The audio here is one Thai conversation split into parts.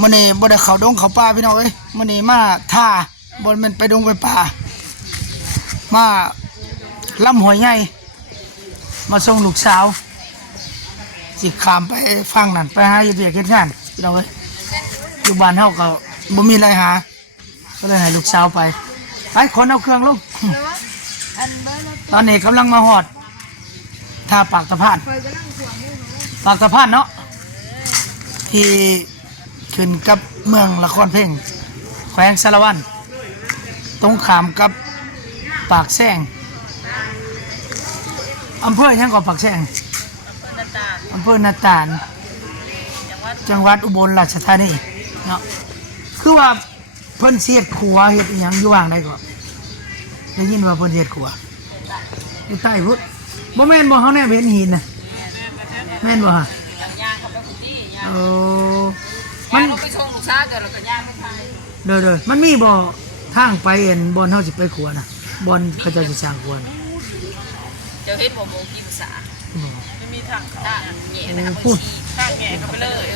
มื้อนี้บ่ได้เข้าดงเข้าป่าพี่น้องเอ้ยมื้อนี้มาท่าบ่แม่นไปดงไปป่ามาลำห้วยใหญ่มาส่งลูกสาวสิข้ามไปฟังนั่นไปหาเฮ็ดเวียกเฮ็ดงานพี่น้องเอ้ยอยู่บ้านเฮาก็บ่มีอะไรหาก็เลยให้ลูกสาวไปคนเอาเครื่องลงตอนนี้กำลังมาฮอดท่าปากตะพานปากตะพานเนาะที่ขึ้นกับเมืองละครเพลงแขวงสารวัตรตรงขามกับปากแซงอำเภอยังก่อปากแซงอำเภอนาตาลจังหวัดอุบลราชธานีเนาะคือว่าเพิ่นเสียดขัวเฮ็ดอีหยังอยู่ว่างได้ก่อนได้ยินว่าเพิ่นเสียดขัวอยู่ใต้พุทธบ่แม่นบ่เฮาแน่เห็นหินน่ะแม่นบ่ฮะโอ้มันไปชงลูกชายแต่เราก็ย่างไม่ไปเด้อมันมีบ่ทางไปเอ็นบ่อนเฮาสิไปขัวน่ะบ่อนเขาเจ้าสิสร้างขัวน่ะเดี๋ยวเฮ็ดบ่กินภาษาไม่มีทางเขาแง่นะครับทางแง่เข้าไปเลย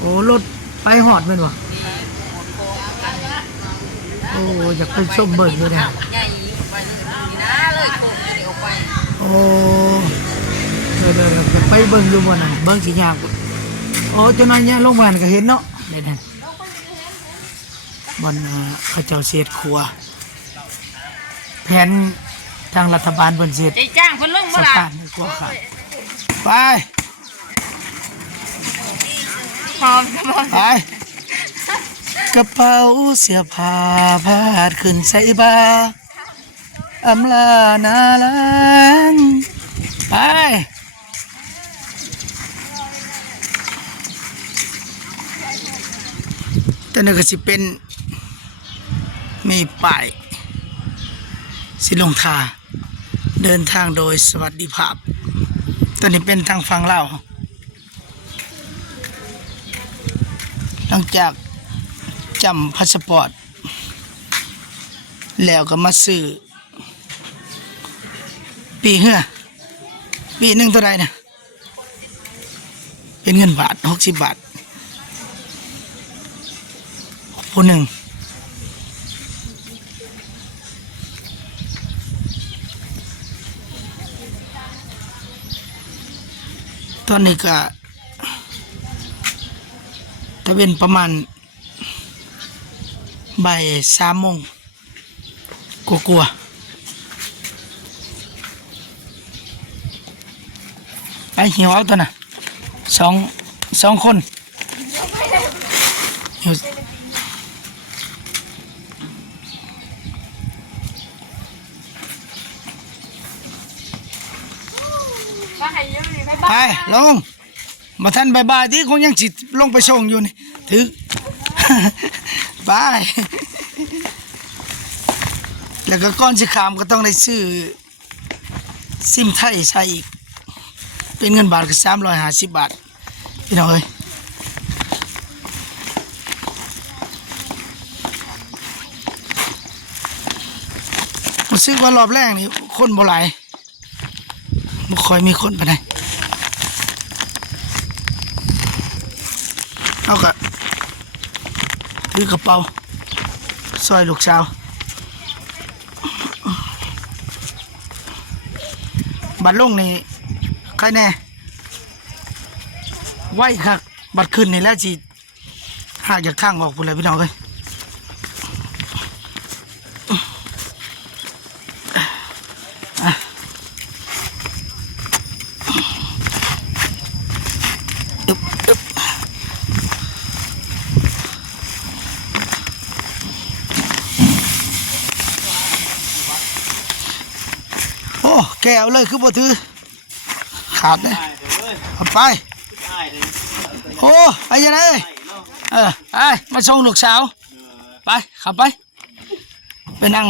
โอ้รถไปฮอดแม่นบ่โอ้อยากไปชมเบิ่งอยู่เนี่ยใหญ่ไปนี่นะเลยโคกเดี๋ยวไปโอ้เด้อไปเบิ่งอยู่บ่น่ะเบิ่งสิยากโอ้เจ้าน้อยเนี่ยโรงพยาบาลก็เห็นเนาะเด้นั่นบ่อนเขาเจ้าเสียดขัวแผนทางรัฐบาลเพิ่นเสียดจ้างเพิ่นลงบ่ล่ะขัวขาดไปไปกระเป๋าเสื้อผ้าพาดขึ้นใส่บ่าอำลานาลังไปตอนนี้ก็สิเป็นมีป้ายสิลงทาเดินทางโดยสวัสดิภาพตอนนี้เป็นทางฝั่งลาวหลังจากจำพาสปอร์ตแล้วก็มาซื้อปีหนึ่งเท่าไรนะเป็นเงินบาท60 บาทผู้หนึ่งตอนนี้ก็จะเป็นประมาณบ่าย3 โมงกลัวไปหิวเอาตัวน่ะสองคนหิวไปลงมาท่านบายที่คงยังจิตลงไปส่งอยู่นี่ถึงไปแล้วก็ก้อนสิขามก็ต้องได้ซื้อซิมไทยใส่อีกเป็นเงินบาทก็350 บาทพี่น้องเอ้ยผมซื้อว่ารอบแรกนี่คนบ่หลายบ่ค่อยมีคนปานใดเอาก็ถือกระเป๋าซอยลูกสาวบัดลงนี่ใครแน่ไหวคักบัดขึ้นนี่แล้วสิหากจากข้างออกพุ่นแล้วพี่น้องเอ้ยโอ้แกเอาเลยคือบ่ถือขาดเลยเอาไปโอ้ไปยังไงไปมาส่งลูกสาวไปขับไปนั่ง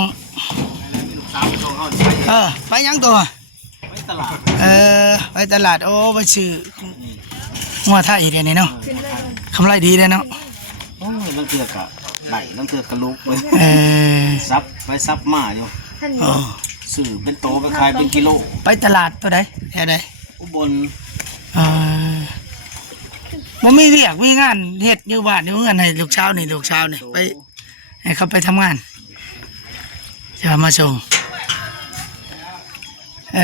ไปยังตัวไปตลาดโอ้ไปซื้อหัวไทยเดี๋ยวนี้เนาะคำไรดีเลยเนาะน้ำเกลือกะไหลน้ำเกลือกะลุกเลยซับไปซับมาอยู่สื่อเป็นโตไปขายเป็นกิโลไปตลาดตัวใดแถวใดอุบล บ่มีเวียกมีงานเฮ็ดอยู่บ้านอยู่เงินให้ลูกเช้านี่ไปให้เขาไปทำงานจะมาส่งโ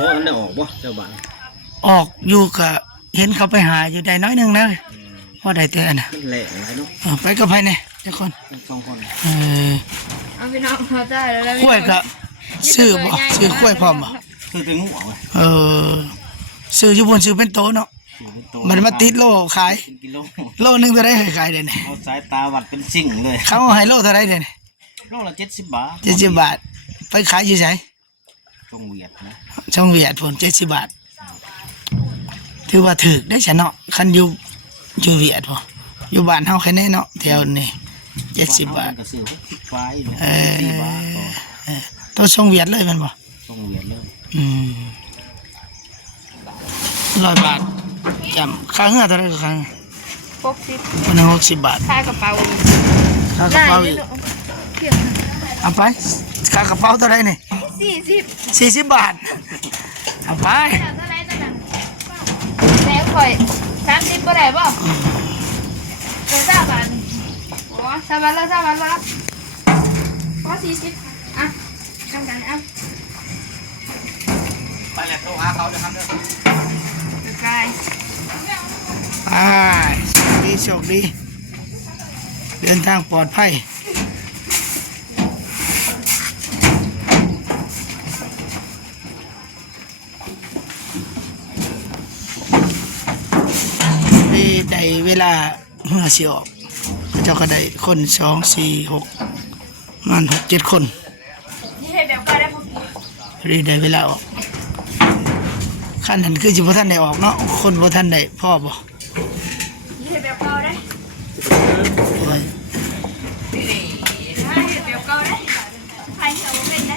อ้นั่นได้ออกบ่เจ้าบ้านออกอยู่ก็เห็นเขาไปหาอยู่ได้น้อยนึงนะพอได้แต่น่ะมันแหลกอะไรเนาะไปกับไผนี่ทุกคน2คนเอาพี่น้องเขาได้แล้วกล้วยก็ซื้อบ่ซื้อกล้วยพร้อมบ่คือเป็นงูซื้ออยู่บนซื้อเป็นโตเนาะมันมาติดโลขายโลนึงเท่าไรขายเดี๋ยวนี้เอาสายตาวัดเป็นสิ่งเลยเขาให้โลเท่าไรเดี๋ยวนี้โลละ70 บาท70 บาทไปขายอยู่ไสช่องเวียดนะช่องเวียดพุ่น70 บาทถือว่าถูกได้ซะเนาะคันอยู่เวียดพุ่นอยู่บ้านเฮาแค่นี้เนาะแถวนี้70 บาทก็ซื้อไฟ4 บาทต่อช่องเวียดเลยแม่นบ่ช่องเวียดเลย100 บาทจำค่าเหือเท่าไรก็ค่า60มัน60 บาทค่ากระเป๋าอีกเอาไปค่ากระเป๋าเท่าไรนี่40 บาทเอาไปแล้วข่อย30บ่ได้บ่20 บาทโอ้20 บาทแล้วพอ40อ่ะทำกันเอาไปแล้วโทรหาเขาเด้อครับเด้อไกลโชคดีเดินทางปลอดภัยได้เวลาเมื่อสิออกเจ้าก็ได้คน2 4 6มัน6 7 คนได้เวลาออกขั้นนั้นคือจิบ่ท่านได้ออกเนาะคนบ่ท่านได้พ่อบ่เฮ็ดแบบเก่าได้ใครเอาเป็นได้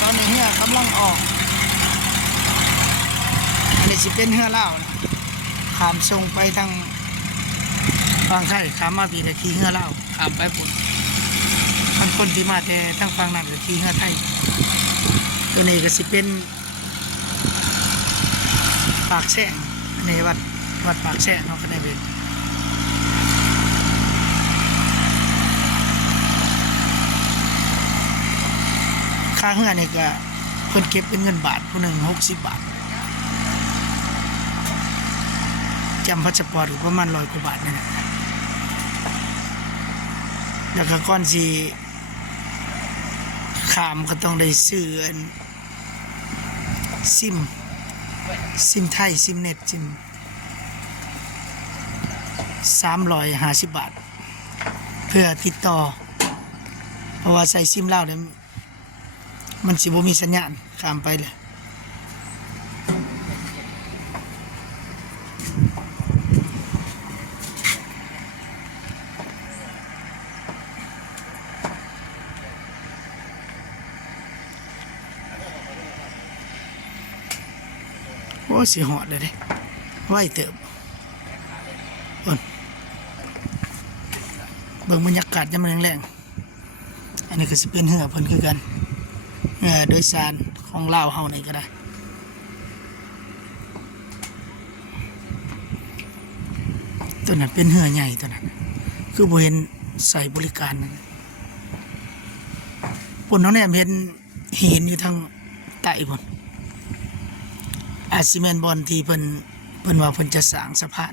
ตอนนี้เหือกำลังออกนี่สิเป็นเหือเล่านะขามส่งไปทางฝั่งไทยขามมาปีตะขี่เหือเล่าขามไปปุ่นคนที่มาแต่ทางฝั่งนั้นก็ขี่เหือไทยตัวนี้ก็สิเป็นปากแช่ในวัดปากแช่เนาะก็ได้เป็นค่าเหือนี่ก็เพิ่นเก็บเป็นเงินบาทผู้หนึ่ง60 บาทจำพาสปอร์ตประมาณ100 กว่าบาทนี่นะแล้วก็ก่อนสิข้ามก็ต้องได้ซื้อซิมไทยซิมเน็ตซิม350 บาทเพื่อติดต่อเพราะว่าใส่ซิมลาวเนี่ยมันสิบ่มีสัญญาณข้ามไปเลยโอ้สิหอดเลยไว้เติบเบิ่งบรรยากาศยามแรงๆอันนี้ก็สิเป็นเหือเพิ่นคือกันโดยสารของลาวเฮานี่ก็ได้ตัวนั้นเป็นเหือใหญ่ตัวนั้นคือบ่เห็นใส่บริการปุ่นน้องแนมเห็นอยู่ทางใต้พุ่นอาซิเมนบอลที่เพิ่นว่าเพิ่นจะสร้างสะพา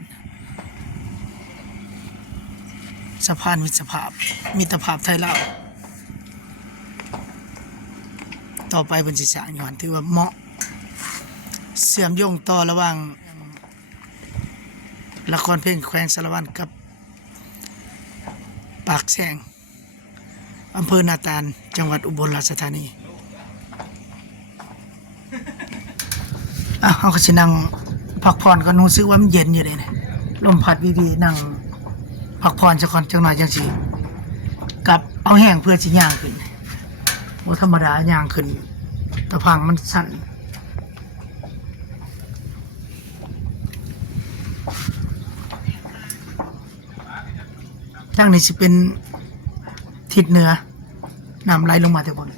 นมิตรภาพไทยลาวต่อไปเพิ่นสิสร้างอยู่หั่นถือว่าเหมาะเชื่อมโยงต่อระหว่างละครเพลงแขวงสารวัตรกับปากแซงอำเภอนาตาลจังหวัดอุบลราชธานีเฮาก็สินั่ง พักผ่อนก็รู้สึกว่ามันเย็นอยู่เลยเนี่ยลมพัดวีๆนั่งพักผ่อนสักก่อนจังหน่อยจังสิกับเอาแห้งเพื่อสิย่างขึ้นบ่ธรรมดาย่างขึ้นตะพังมันสั่นทางนี้สิเป็นทิศเหนือน้ำไหลลงมาแต่บน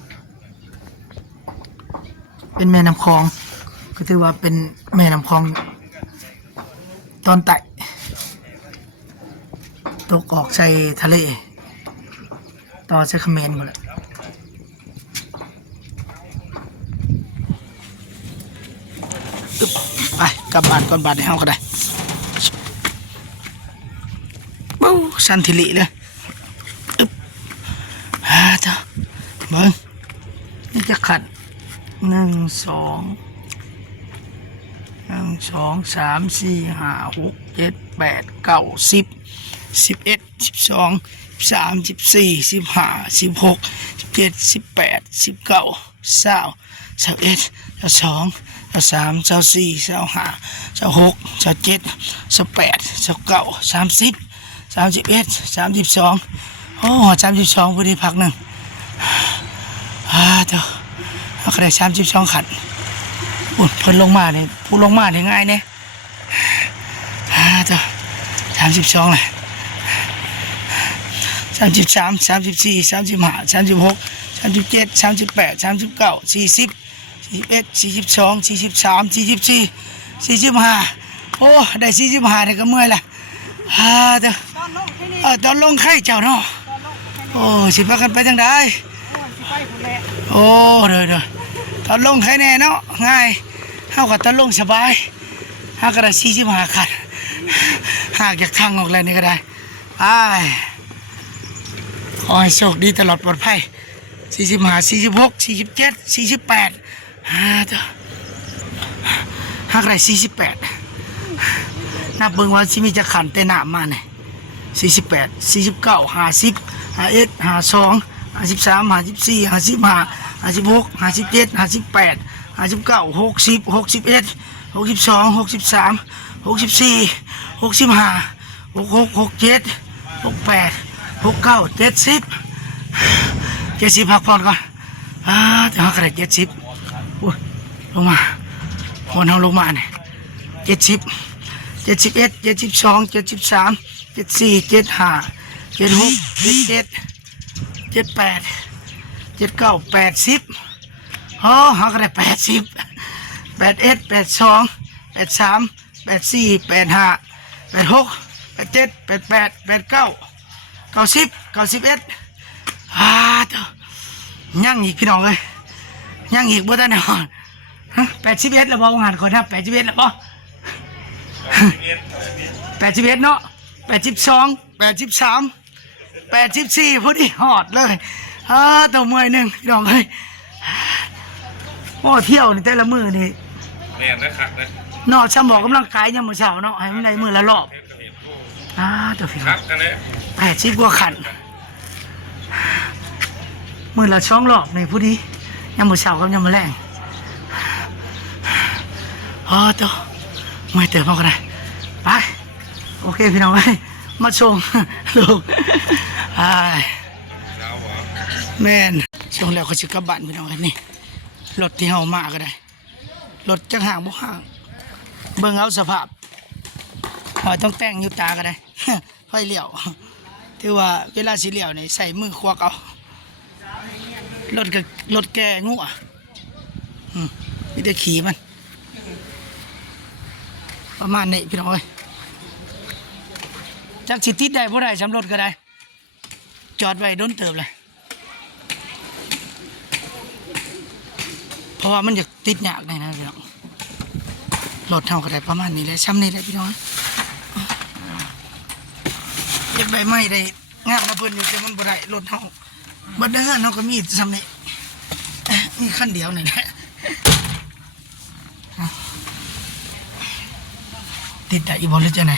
เป็นแม่น้ำคลองก็ถือว่าเป็นแม่น้ำคลองตอนใต้ตกออกใส่ทะเลต่อใส่เขมรหมดเลยไปกลับบ้านก่อนบ้านในห้องก็ได้บู๊สันทิลิเลยเจ้าเบิ้งนี่จะขัด1 2 3 4 5 6 7 8 9 10 11 12 13 14 15 16 17 18 19 20 21 22 23 24 25 26 27 28 29 30 31 32โอ้32พอดีพักหนึ่งเจ้าเขาได้32ขันอุ่นเพิ่นลงมาเนี่ยผู้ลงมาเนี่ยง่ายเนี่ยเจ้า32เลย33 34 35 36 37 38 39 40 41 42 43 44 45โอ้ได้45เนี่ยก็เมื่อยละเจ้าตอนลงไข่เจ้าเนาะโอ้สิพากันไปทางใดโอ้เด้อตอนลงไข่แน่เนาะง่ายเฮาก็ตอนลงสบายเฮาก็ได้45คันหากจากทางออกแล้วนี่ก็ได้ไปขอให้โชคดีตลอดปลอดภัย45 46 47 48เจ้าหากได้48นับเบิ่งว่าสิมีจะขันแต่น้ำมาเนี่ย48 49 50 51 52 53 54 55 56 57 58 59 60 61 62 63 64 65 66 67 68 69 70 70พักผ่อนก่อนแต่ว่าก็ได้70อุ้ยลงมาคนเอาลงมาเนี่ย70 71 72 73 74 75 76 77 78 79 80เขาก็ได้80 81 82 83 84 85 86 87 88 89 90 91ยังอีกพี่น้องเลยยังอีกบ่ทันแน่นอน81แล้วบ่งานคนนะ81แล้วบ่81เนาะ82 83 84พอดีหอดเลยตัวเมื่อยหนึ่งพี่น้องเลยโอ้เที่ยวนี่แต่ละมือนี่ แน่นนะครับนะ เนาะฉันบอกกำลังกายยังมือเช้าเนาะให้มันได้มือละรอบตัวพี่น้ ค อ รั ง บกันเลย 80กว่าขันมือละ2 รอบในผู้ดียังมือเช้ากับยังมือแรงตัวไม่เติมมากก็ได้ไปโอเคพี่น้องเลยมาชมลูกแม่นช่วงแล้วเขาจะกลับบ้านพี่น้องกันนี่รถที่เฮามาก็ได้รถจังห่างบ่ห่างเบิ่งเอาสภาพต้องแต่งอยู่ตาก็ได้ ไฟเลี้ยวถือว่าเวลาสิเลี้ยวนี่ใส่มือควักเอารถแกงัวมีแต่ขี่มันประมาณนี้พี่น้องเอ้ยจักสิติดได้บ่ได้สำรถก็ได้จอดไว้โดนเติบเลยเพราะว่ามันจะติดยากเลยนะพี่น้องรถเท่าก็ได้ประมาณนี้เลยซ้ำนี่เลยพี่น้องเก็บใบไม้ได้งามมาเพิ่นอยู่แต่มันบ่ได้รถเท่าบัดเด้อเฮาก็มีซ้ำนี่มีคันเดียวนี่แหละติดได้อีบ่หรือจังได๋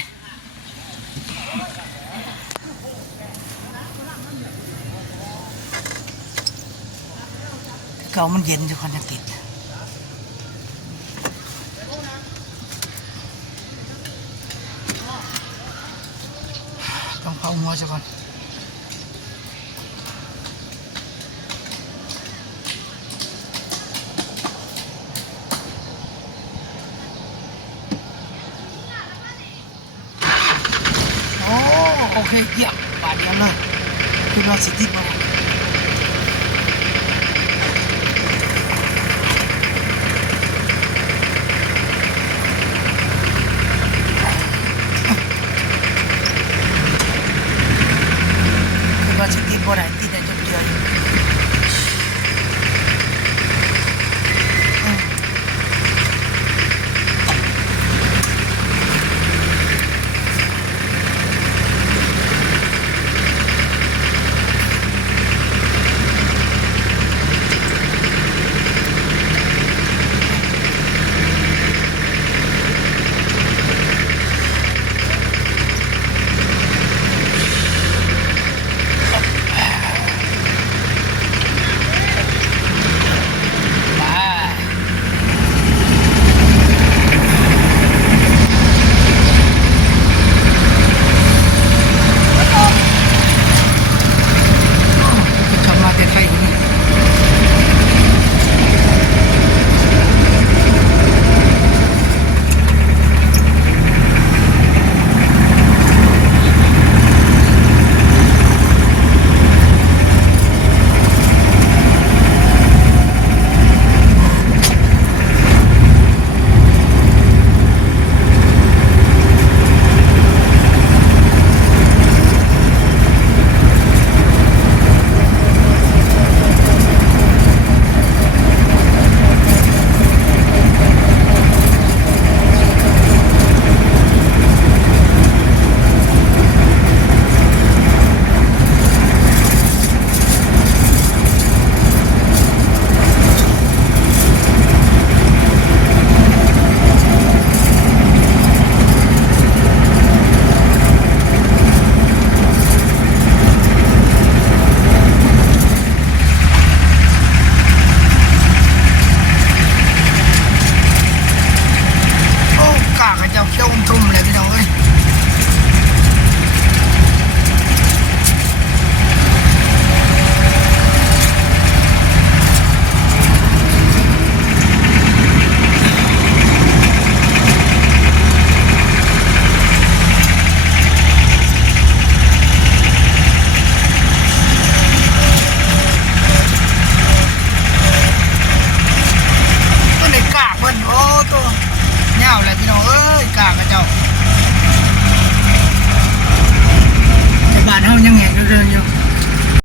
เก่ามันเย็นจะคนจะติด าหัวซะก่อนโอเคเยี่ยมบาดเดียวเลยคือว่าสิติด